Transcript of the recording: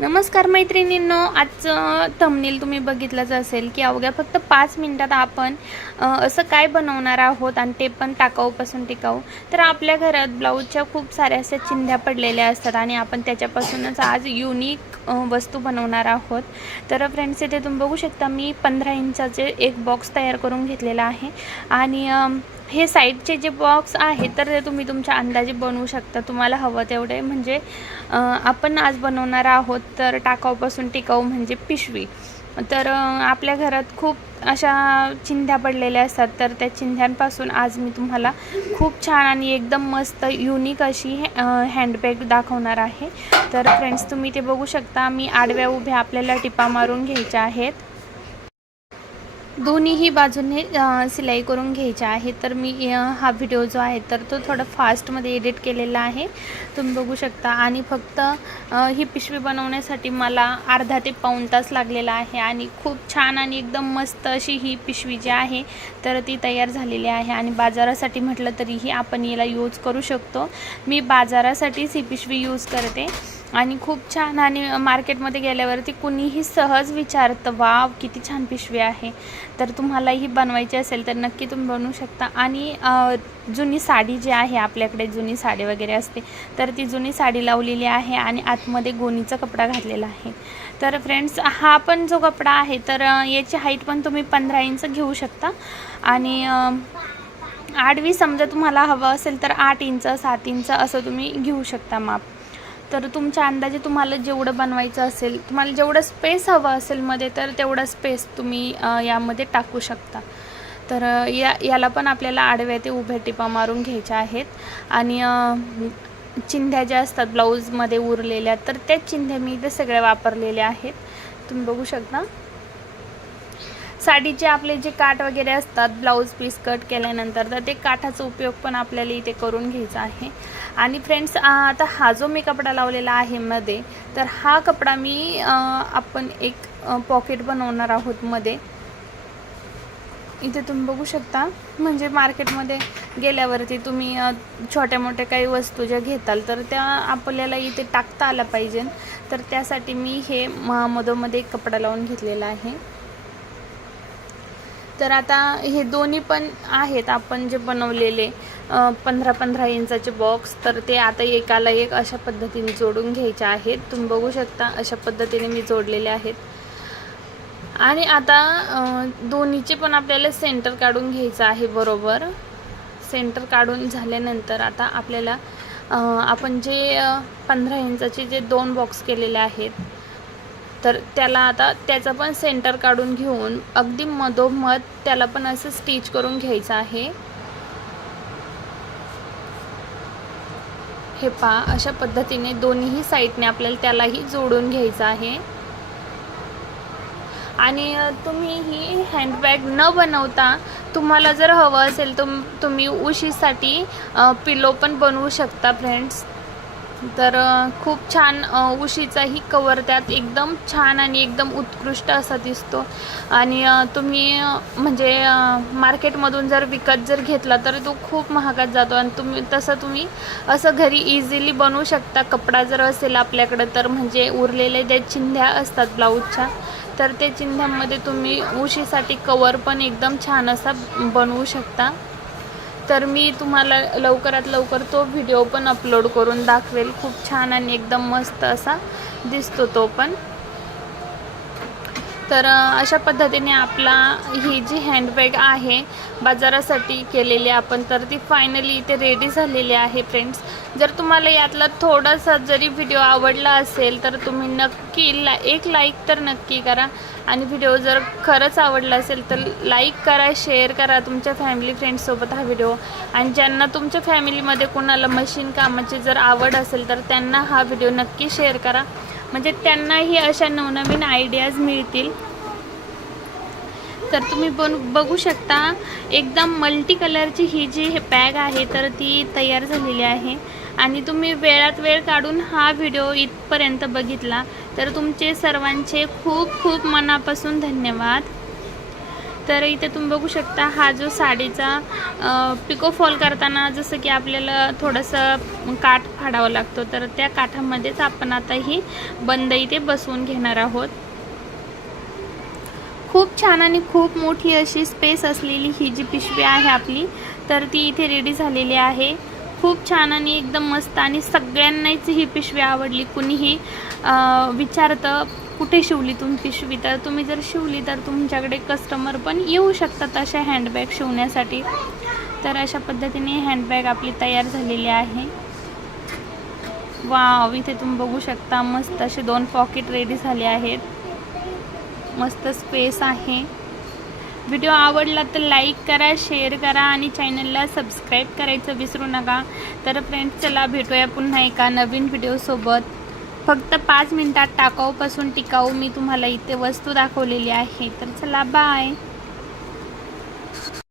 नमस्कार मैत्रिणींनो आजचं थंबनेल तुम्ही बघितलंच असेल की अवघ्या फक्त पाच मिनटात आपण असं काय बनवणार आहोत आणि ते पण टाकाऊपासून टिकाऊ. तर आपल्या घरात ब्लाऊजच्या खूप साऱ्या अशा चिंध्या पडलेल्या असतात आणि आपण त्याच्यापासूनच आज युनिक वस्तू बनवणार आहोत. तर फ्रेंड्स इथे तुम्ही बघू शकता मी पंधरा इंचाचे एक बॉक्स तयार करून घेतलेला आहे. आणि हे साईडचे जे बॉक्स आहेत तर ते तुम्ही तुमच्या अंदाजे बनवू शकता. तुम्हाला हवं तेवढे. म्हणजे आपण आज बनवणार आहोत तर टाकाऊपासून टिकाऊ म्हणजे पिशवी. तर आपल्या घरात खूप अशा चिंध्या पडलेल्या असतात. तर त्या चिंध्यांपासून आज मी तुम्हाला खूप छान आणि एकदम मस्त युनिक अशी हँडबॅग दाखवणार आहे. तर फ्रेंड्स तुम्ही ते बघू शकता. मी आडव्या उभ्या आपल्याला टिपा मारून घ्यायच्या आहेत. दोन्हीही बाजूने सिलाई करून घ्यायच्या आहे. तर मी हा व्हिडिओ जो आहे तर तो थोडा फास्टमध्ये एडिट केलेला आहे. तुम्ही बघू शकता. आणि फक्त ही पिशवी बनवण्यासाठी मला अर्धा ते पाऊण तास लागलेला आहे. आणि खूप छान आणि एकदम मस्त अशी ही पिशवी जी आहे तर ती तयार झालेली आहे. आणि बाजारासाठी म्हटलं तरीही आपण याला यूज करू शकतो. मी बाजारासाठीच ही पिशवी यूज करते. आणि खूप छान आणि मार्केटमध्ये गेल्यावरती कुणीही सहज विचारतं वाव किती छान पिशवी आहे. तर तुम्हालाही बनवायची असेल तर नक्की तुम्ही बनवू शकता. आणि जुनी साडी जी आहे आपल्याकडे जुनी साडी वगैरे असते तर ती जुनी साडी लावलेली आहे आणि आतमध्ये गोणीचा कपडा घातलेला आहे. तर फ्रेंड्स हा पण जो कपडा आहे तर याची हाईट पण तुम्ही पंधरा इंच घेऊ शकता. आणि आठवी आडवी समजा तुम्हाला हवं असेल तर आठ इंच सात इंच असं तुम्ही घेऊ शकता माप. तर तुमच्या अंदाजे तुम्हाला जेवढं बनवायचं असेल तुम्हाला जेवढं स्पेस हवं असेल मध्ये तर तेवढा स्पेस तुम्ही यामध्ये टाकू शकता. तर या याला पण आपल्याला आडव्या ते उभ्या टिपा मारून घ्यायच्या आहेत. आणि चिंध्या ज्या असतात ब्लाऊजमध्ये उरलेल्या तर त्या चिंध्या मी इथे सगळ्या वापरलेल्या आहेत. तुम्ही बघू शकता. साडीचे आपले जे काठ वगैरे असतात ब्लाऊज पीस कट केल्यानंतर तर ते काठाचा उपयोग पण आपल्याला इथे करून घ्यायचा आहे. आणि फ्रेंड्स आता हा जो मी कपडा लावलेला आहे मध्ये तर हा कपडा मी आपण एक पॉकेट बनवणार आहोत मध्ये. इथे तुम्ही बघू शकता. म्हणजे मार्केटमध्ये गेल्यावरती तुम्ही छोट्या मोठ्या काही वस्तू ज्या घेताल तर त्या आपल्याला इथे टाकता आल्या पाहिजे. तर त्यासाठी मी हे मधोमध्ये एक कपडा लावून घेतलेला आहे. तर आता हे दोन्ही पण आहेत आपण जे बनवलेले. पंधरा पंधरा इंचाचे बॉक्स तर ते आता एकाला एक अशा पद्धतीने जोडून घ्यायचे आहेत. तुम्ही बघू शकता अशा पद्धतीने मी जोडलेले आहेत. आणि आता दोन्हीचे पण आपल्याला सेंटर काढून घ्यायचं आहे बरोबर. सेंटर काढून झाल्यानंतर आता आपल्याला आपण जे पंधरा इंचाचे जे दोन बॉक्स केलेले आहेत तर त्याला आता त्याचा पण सेंटर काढून घेऊन अगदी मधोमध त्याला पण असं स्टिच करून घ्यायचं आहे. हे पा अशा पद्धतीने दोन्हीही साईडने आपल्याला त्यालाही जोडून घ्यायचं आहे. आणि तुम्ही ही हँडबॅग न बनवता तुम्हाला जर हवं असेल तुम तुम्ही उशीसाठी पिलो पण बनवू शकता फ्रेंड्स तर खूप छान उशीचाही कवर त्यात एकदम छान आणि एकदम उत्कृष्ट असा दिसतो. आणि तुम्ही म्हणजे मार्केटमधून जर विकत जर घेतला तर तो खूप महागात जातो. आणि तुम्ही तसं तुम्ही असं घरी इझिली बनवू शकता. कपडा जर असेल आपल्याकडं तर म्हणजे उरलेले त्या चिंध्या असतात ब्लाऊजच्या तर त्या चिंध्यांमध्ये तुम्ही उशीसाठी कवर पण एकदम छान असा बनवू शकता. तर मी तुम्हाला लवकरात लवकर तो व्हिडिओ पण अपलोड करून दाखवेल. खूप छान आणि एकदम मस्त असा दिसतो तो पण. तर अशा पद्धतीने आपला ही जी हँडबॅग आहे बाजारासाठी केलेली आपण तर ती फायनली इथे रेडी झालेली आहे फ्रेंड्स जर तुम्हाला यातला थोडासा जरी व्हिडिओ आवडला असेल तर तुम्ही नक्की ला एक लाईक तर नक्की करा. आणि व्हिडिओ जर खरंच आवडला असेल तर लाईक करा शेअर करा तुमच्या फॅमिली फ्रेंड्ससोबत हा व्हिडिओ आणि ज्यांना तुमच्या फॅमिलीमध्ये कोणाला मशीन कामाची जर आवड असेल तर त्यांना हा व्हिडिओ नक्की शेअर करा. म्हणजे त्यांनाही अशा नवनवीन आयडियाज मिळतील. तर तुम्ही बन बघू शकता एकदम मल्टी कलरची ही जी हे बॅग आहे तर ती तयार झालेली आहे. आणि तुम्ही वेळात वेळ काढून हा व्हिडिओ इथपर्यंत बघितला. तर तुमचे सर्वांचे खूप खूप मनापासून धन्यवाद. तर इथे तुम्ही बघू शकता हा जो साडीचा पिको फॉल करताना जसं की आपल्याला थोडंसं काट फाडावा लागतो. तर त्या काठामध्येच आपण आता ही बंद इथे बसवून घेणार आहोत. खूप छान आणि खूप मोठी अशी स्पेस असलेली ही जी पिशवी आहे आपली तर ती इथे रेडी झालेली आहे. खूप छान आणि एकदम मस्त आणि सगळ्यांनाच ही पिशवी आवडली. कुणीही विचारतं कुठे शिवली तुम्ही पिशवी? तर तुम्ही जर शिवली तर तुमच्याकडे कस्टमर पण येऊ शकतात अशा हँडबॅग शिवण्यासाठी. तर अशा पद्धतीने हँडबॅग आपली तयार झालेली आहे. वाव इथे तुम्ही बघू शकता मस्त असे दोन पॉकेट रेडी झाले आहेत. मस्त स्पेस आहे. व्हिडिओ आवडला तर लाईक करा शेअर करा आणि चॅनलला सबस्क्राईब करायचं विसरू नका. तर फ्रेंड्स चला भेटूया पुन्हा एका नवीन व्हिडिओसोबत फक्त पाच मिनटात टाकाऊपासून टिकाऊ मी तुम्हाला इथे वस्तू दाखवलेली आहे. तर चला बाय